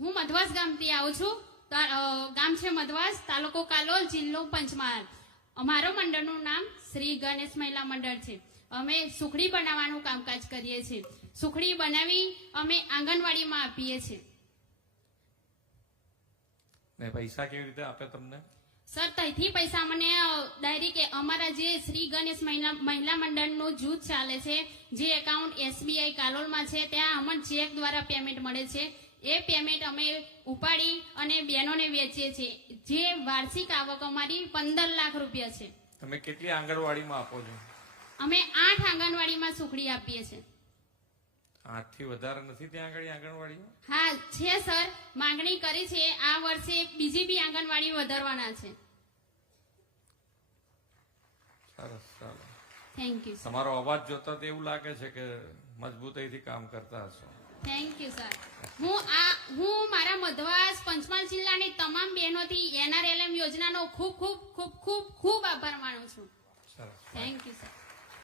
હું મધવાસ ગામથી આવું છું. ગામ છે મધવાસ, તાલુકો કાલોલ, જિલ્લો પંચમહાલ. અમારો મંડળનું નામ શ્રી ગણેશ મહિલા મંડળ છે. અમે સુખડી બનાવવાનું કામકાજ કરીએ છીએ. સુખડી બનાવી અમે આંગણવાડીમાં આપીએ છીએ. પૈસા કેવી રીતે આપે તમને? સર તહીથી પૈસા મને ડાયરેક્ટ અમારા જે શ્રી ગણેશ મહિલા મહિલા મંડળનું જૂથ ચાલે છે જે એકાઉન્ટ એસબીઆઈ કાલોલમાં છે ત્યાં અમને ચેક દ્વારા પેમેન્ટ મળે છે. એ પેમેન્ટ અમે ઉપાડી અને બહેનોને વેચીએ છીએ. જે વાર્ષિક આવક અમારી પંદર લાખ રૂપિયા છે. તમે કેટલી આંગણવાડીમાં આપો છો? અમે આઠ આંગણવાડીમાં સુખડી આપીએ છીએ. આઠથી વધારે નથી ત્યાં આગળ આંગણવાડીમાં? હા છે સર. માંગણી કરી છે આ વર્ષે બીજી બી આંગણવાડી વધારવાના છે. સરસ ચાલો થેન્ક યુ તમારો અવાજ જોતા તો એવું લાગે છે કે મજબૂતાઈથી કામ કરતા હશો. થેન્ક યુ સર હું આ હું મારા મધવાસ પંચમહાલ જિલ્લાની તમામ બહેનોથી એનઆરએલએમ યોજનાનો ખૂબ ખૂબ ખૂબ ખૂબ ખૂબ આભાર માનું છું. સરસ. Thank you sir